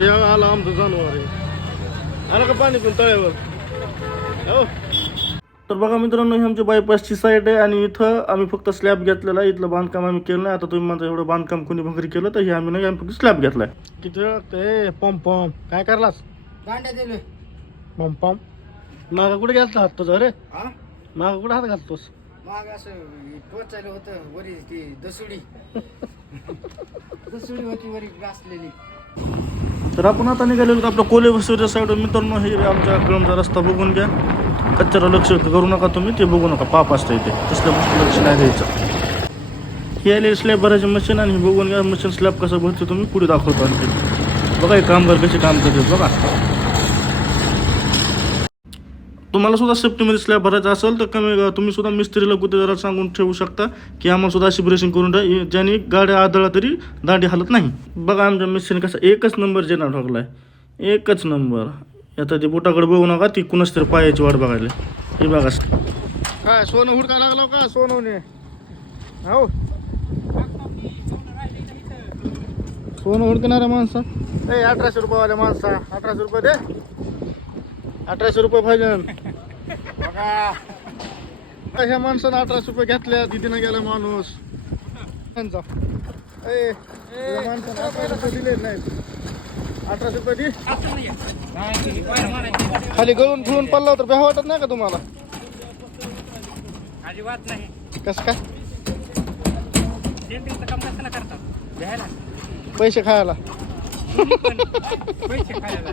ते आला आमचं जनावर आहे. आलं का पाणी पण तळ्यावर हो. तर बघा मित्रांनो, ही आमची बायपासची साईड आहे आणि इथं आम्ही फक्त स्लॅब घेतलेला आहे. इथलं बांधकाम आम्ही केलं नाही. आता तुम्ही म्हणता एवढं बांधकाम कोणी भंगरी केलं, तर हे आम्ही नाही, आम्ही फक्त स्लॅब घेतलाय. किती ते पंप काय करलास? दांड्या दिलोय. पंप मागा कुठे घातला हात तुझा रे? हा मागा कुठे हात घालतोस? माग असं टोचायला होतं वरी ती दसुडी. दसुडी होती वरी घासलेली. तर आपण आता निघालेलो आपल्या कोले बसवच्या साईडवर. मित्रांनो, हे आमच्या कळमचा रस्ता बघून घ्या. कचरा लक्ष करू नका तुम्ही, ते बघू नका, पाप असतं इथे, तसल्या गोष्टी लक्ष नाही द्यायचं. हे आले स्लॅब भरायचे मशीन आणि हे बघून घ्या मशीन स्लॅब कसं भरतो तुम्ही पुढे दाखवतो. आणखी बघा हे कामगार कसे काम करतात बघा. तुम्हाला सुद्धा सेफ्टीमध्ये स्लॅब भरायचा असेल तर कमी तुम्ही सुद्धा मिस्त्रीला गुत्तेदाराला सांगून ठेवू शकता की आम्हाला सुद्धा अशी ब्रेसिंग करून द्या ज्याने गाड्या आदळला तरी दांडी हालत नाही. बघा आमच्या मिस्त्रीने कसं एकच नंबर जेना ठोकलाय, एकच नंबर. आता ते बोटाकडे बघू नका, ती कुणाच तरी पायाची वाट बघायला. हे बघा काय सोनं हुडका लागला का सोनवणे हो. सोनं हुडकणाऱ्या माणसा 1800 रुपयेवाल्या माणसा 1800 रुपये दे. 1800 रुपये पाहिजे बघा. ह्या माणसानं 1800 रुपये घेतल्या. दिदीनं गेला माणूस माणसानं 1800 रुपये दिले नाहीत. 1800 रुपये दे. खाली गळून फिरून पडला तर भ्या वाटत नाही का तुम्हाला? अजिबात नाही. कसं काय? काम कसं करतात? पैसे खायला. पैसे खायला